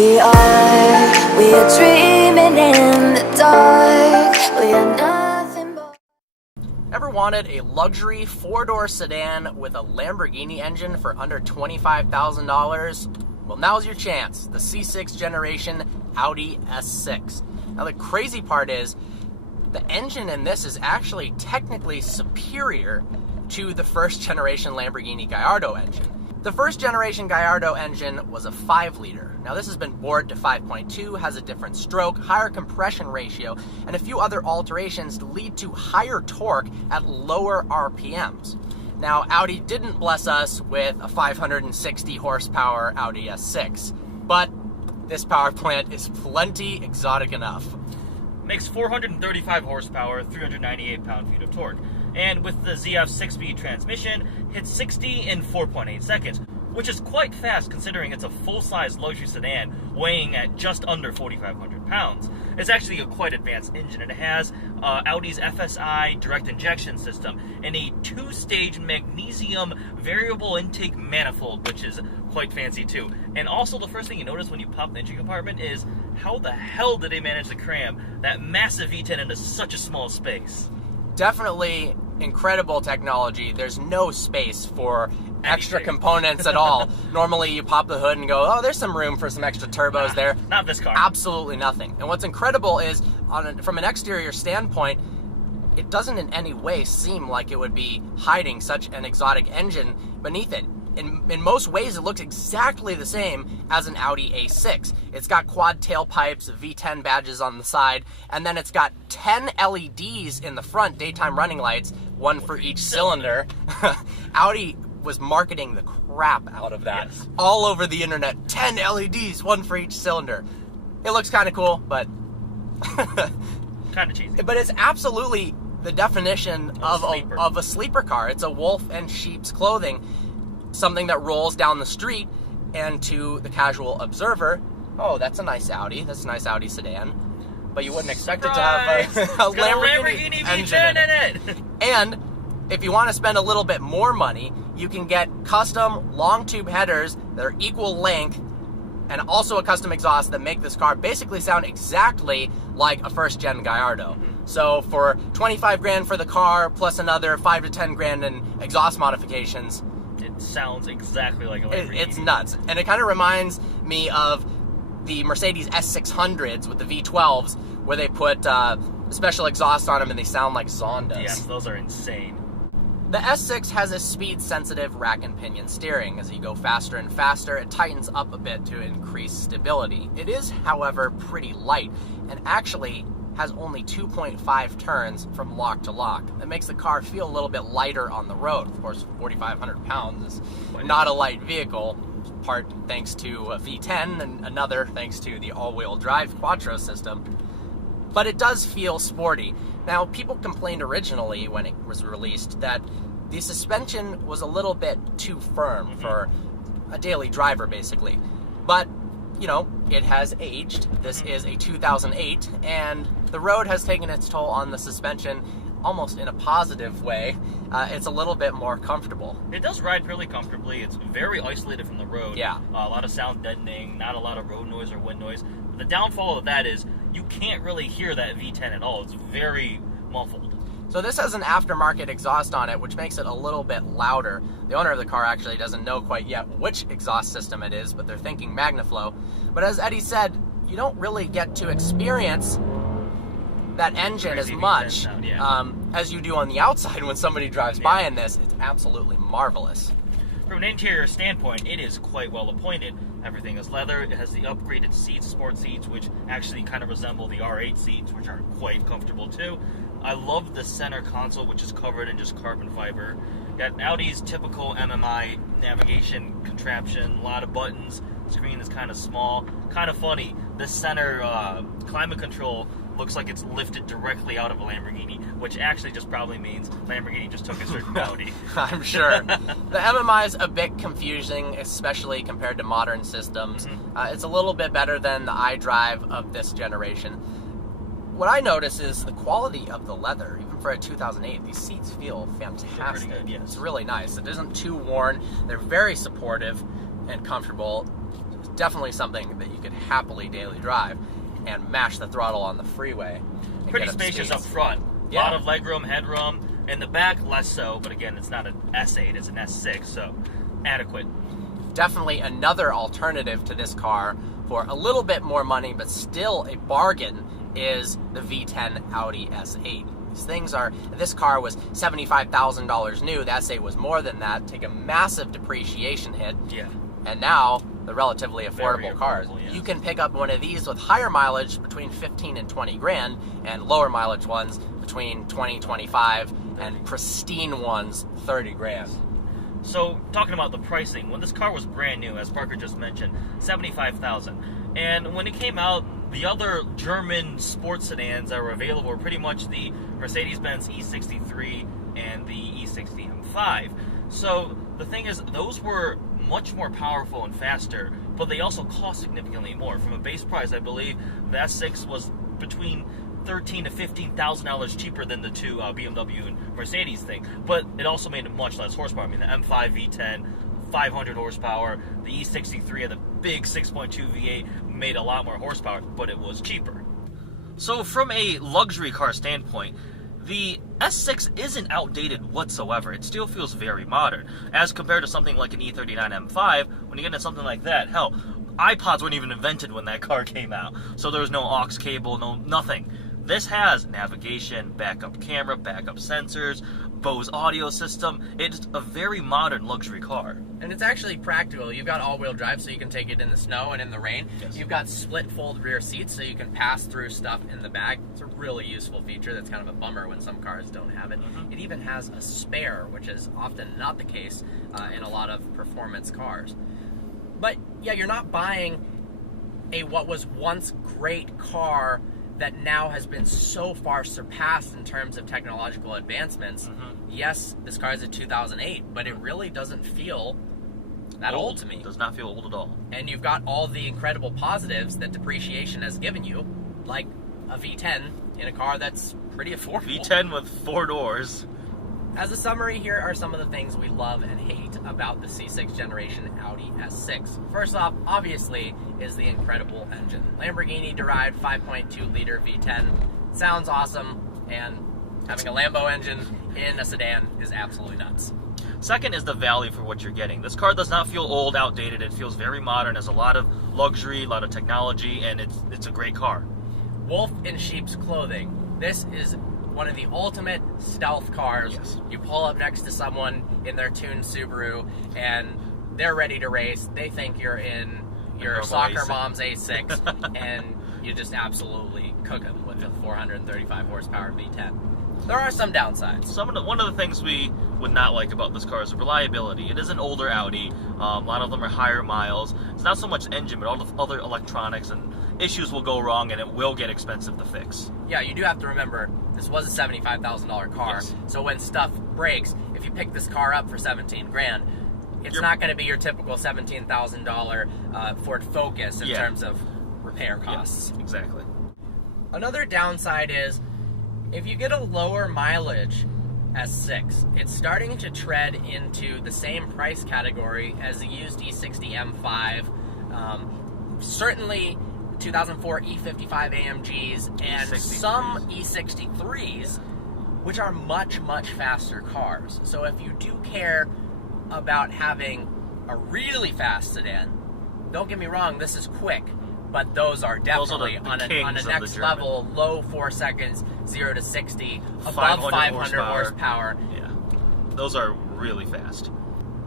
We are dreaming in the dark. We are nothing but... Ever wanted a luxury four-door sedan with a Lamborghini engine for under $25,000? Well, now's your chance. The C6 generation Audi S6. Now the crazy part is, the engine in this is actually technically superior to the first generation Lamborghini Gallardo engine. The first generation Gallardo engine was a 5-liter. Now this has been bored to 5.2, has a different stroke, higher compression ratio, and a few other alterations to lead to higher torque at lower RPMs. Now Audi didn't bless us with a 560 horsepower Audi S6, but this power plant is plenty exotic enough. Makes 435 horsepower, 398 pound-feet of torque. And with the ZF 6-speed transmission, hits 60 in 4.8 seconds, which is quite fast considering it's a full-size luxury sedan weighing at just under 4,500 pounds. It's actually a quite advanced engine, and it has Audi's FSI direct injection system and a 2-stage magnesium variable intake manifold, which is quite fancy too. And also the first thing you notice when you pop the engine compartment is how the hell did they manage to cram that massive V10 into such a small space? Definitely incredible technology. There's no space for extra components at all. Normally you pop the hood and go, oh, there's some room for some extra turbos there. Not this car. Absolutely nothing. And what's incredible is, from an exterior standpoint, it doesn't in any way seem like it would be hiding such an exotic engine beneath it. In most ways, it looks exactly the same as an Audi A6. It's got quad tailpipes, V10 badges on the side, and then it's got 10 LEDs in the front, daytime running lights, one for each cylinder. Audi was marketing the crap out of that. Yes. All over the internet. 10 LEDs, one for each cylinder. It looks kind of cool, but... kind of cheesy. But it's absolutely the definition of a sleeper car. It's a wolf in sheep's clothing. Something that rolls down the street, and to the casual observer, oh, that's a nice Audi. That's a nice Audi sedan. But you wouldn't expect it to have a Lamborghini engine in it. And if you want to spend a little bit more money, you can get custom long tube headers that are equal length and also a custom exhaust that make this car basically sound exactly like a first gen Gallardo. So for 25 grand for the car plus another 5 to 10 grand in exhaust modifications, it sounds exactly like a Lamborghini. It's nuts. And it kind of reminds me of the Mercedes S600s with the V12s, where they put special exhaust on them and they sound like Zondas. Yes, those are insane. The S6 has a speed-sensitive rack and pinion steering. As you go faster and faster, it tightens up a bit to increase stability. It is, however, pretty light, and actually has only 2.5 turns from lock to lock. That makes the car feel a little bit lighter on the road. Of course, 4,500 pounds is not a light vehicle, part thanks to a V10 and another thanks to the all-wheel drive Quattro system. But it does feel sporty. Now, people complained originally when it was released that the suspension was a little bit too firm for a daily driver, basically. But you know, it has aged. This is a 2008, and the road has taken its toll on the suspension almost in a positive way. It's a little bit more comfortable. It does ride really comfortably. It's very isolated from the road. Yeah. A lot of sound deadening, not a lot of road noise or wind noise. But the downfall of that is you can't really hear that V10 at all. It's very muffled. So this has an aftermarket exhaust on it, which makes it a little bit louder. The owner of the car actually doesn't know quite yet which exhaust system it is, but they're thinking MagnaFlow. But as Eddie said, you don't really get to experience that engine as much sound, yeah. as you do on the outside when somebody drives by in this. It's absolutely marvelous. From an interior standpoint, it is quite well appointed. Everything is leather. It has the upgraded seats, sport seats, which actually kind of resemble the R8 seats, which are quite comfortable too. I love the center console, which is covered in just carbon fiber. Got Audi's typical MMI navigation contraption, a lot of buttons. Screen is kind of small. Kind of funny, the center climate control looks like it's lifted directly out of a Lamborghini, which actually just probably means Lamborghini just took a certain Audi. I'm sure. The MMI is a bit confusing, especially compared to modern systems. It's a little bit better than the iDrive of this generation. What I notice is the quality of the leather. Even for a 2008, these seats feel fantastic. They're pretty good, yes. It's really nice. It isn't too worn. They're very supportive and comfortable. It's definitely something that you could happily daily drive and mash the throttle on the freeway. Pretty spacious up front. A lot of legroom, headroom. In the back, less so, but again, it's not an S8, it's an S6, so adequate. Definitely another alternative to this car for a little bit more money, but still a bargain, is the V10 Audi S8. This car was $75,000 new. The S8 was more than that. Take a massive depreciation hit. Yeah. And now, the relatively affordable cars. Yes. You can pick up one of these with higher mileage between 15 and 20 grand, and lower mileage ones between 20, 25, and pristine ones 30 grand. So, talking about the pricing, when this car was brand new, as Parker just mentioned, $75,000. And when it came out, the other German sports sedans that were available were pretty much the Mercedes-Benz E63 and the E60 M5. So, the thing is, those were much more powerful and faster, but they also cost significantly more. From a base price, I believe the S6 was between $13,000 to $15,000 cheaper than the two BMW and Mercedes thing, but it also made much less horsepower. I mean, the M5 V10, 500 horsepower, the E63 had the big 6.2 V8, made a lot more horsepower, but it was cheaper. So from a luxury car standpoint, the S6 isn't outdated whatsoever. It still feels very modern, as compared to something like an E39 M5. When you get into something like that, hell, iPods weren't even invented when that car came out, so there was no aux cable, nothing. This has navigation, backup camera, backup sensors, Bose audio system. It's a very modern luxury car. And it's actually practical. You've got all-wheel drive, so you can take it in the snow and in the rain. Yes. You've got split-fold rear seats, so you can pass through stuff in the back. It's a really useful feature. That's kind of a bummer when some cars don't have it. Mm-hmm. It even has a spare, which is often not the case in a lot of performance cars. But, yeah, you're not buying a what was once great car that now has been so far surpassed in terms of technological advancements. Mm-hmm. Yes, this car is a 2008, but it really doesn't feel that old to me. It does not feel old at all. And you've got all the incredible positives that depreciation has given you, like a V10 in a car that's pretty affordable. V10 with 4 doors. As a summary, here are some of the things we love and hate about the C6 generation Audi S6. First off, obviously, is the incredible engine. Lamborghini-derived 5.2-liter V10 sounds awesome, and having a Lambo engine in a sedan is absolutely nuts. Second is the value for what you're getting. This car does not feel old, outdated. It feels very modern. Has a lot of luxury, a lot of technology, and it's a great car. Wolf in sheep's clothing. This is one of the ultimate stealth cars. Yes. You pull up next to someone in their tuned Subaru, and they're ready to race. They think you're in your soccer mom's A6, and you just absolutely cook them with a 435 horsepower V10. There are some downsides. One of the things we would not like about this car is reliability. It is an older Audi. A lot of them are higher miles. It's not so much engine, but all the other electronics and issues will go wrong, and it will get expensive to fix. Yeah, you do have to remember, this was a $75,000 car, Yes. so when stuff breaks, if you pick this car up for 17 grand, it's not going to be your typical $17,000 Ford Focus in terms of repair costs. Yeah, exactly. Another downside is, if you get a lower mileage S6, it's starting to tread into the same price category as the used E60 M5, certainly 2004 E55 AMGs, and E63s. some E63s, which are much, much faster cars. So if you do care about having a really fast sedan, don't get me wrong, this is quick, but those are definitely the on a kings of the next German. level, low 4 seconds, 0 to 60, above 500 horsepower. Yeah, those are really fast.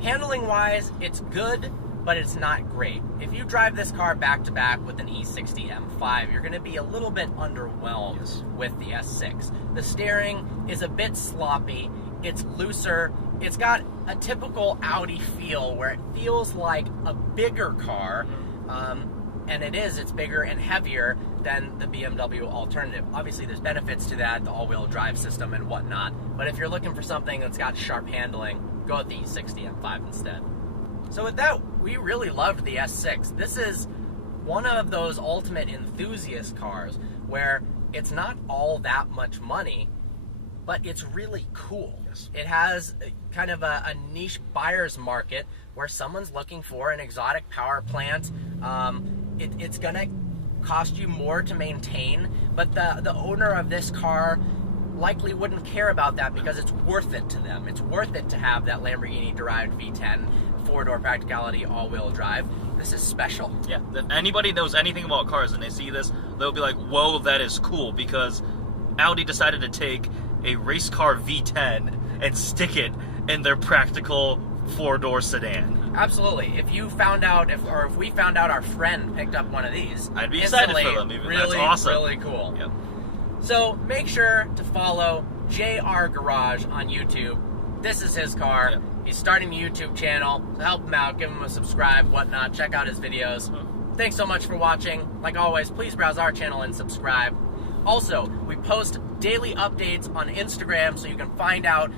Handling wise, it's good, but it's not great. If you drive this car back to back with an E60 M5, you're going to be a little bit underwhelmed with the S6. The steering is a bit sloppy, it's looser, it's got a typical Audi feel where it feels like a bigger car, and it's bigger and heavier than the BMW alternative. Obviously there's benefits to that, the all-wheel drive system and whatnot, but if you're looking for something that's got sharp handling, go with the E60 M5 instead. So with that, we really loved the S6. This is one of those ultimate enthusiast cars where it's not all that much money, but it's really cool. Yes. It has kind of a niche buyer's market where someone's looking for an exotic power plant, it's gonna cost you more to maintain, but the owner of this car likely wouldn't care about that because it's worth it to them. It's worth it to have that Lamborghini derived V10 4-door practicality all-wheel drive. This is special. Yeah, if anybody knows anything about cars and they see this, they'll be like, whoa, that is cool, because Audi decided to take a race car V10 and stick it in their practical 4-door sedan. Absolutely. If you found out, if we found out our friend picked up one of these, I'd be excited for them. Even. Really, that's awesome. Really cool. Yep. So make sure to follow JR Garage on YouTube. This is his car. Yep. He's starting a YouTube channel. So help him out. Give him a subscribe, whatnot. Check out his videos. Thanks so much for watching. Like always, please browse our channel and subscribe. Also, we post daily updates on Instagram so you can find out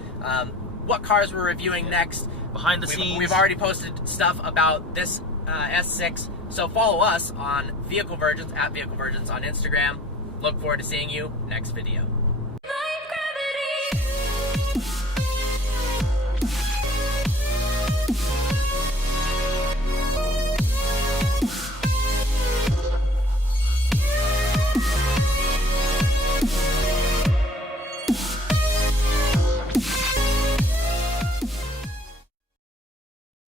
what cars we're reviewing next. Behind the scenes. We've already posted stuff about this S6, so follow us on Vehicle Virgins, @Vehicle Virgins on Instagram. Look forward to seeing you next video.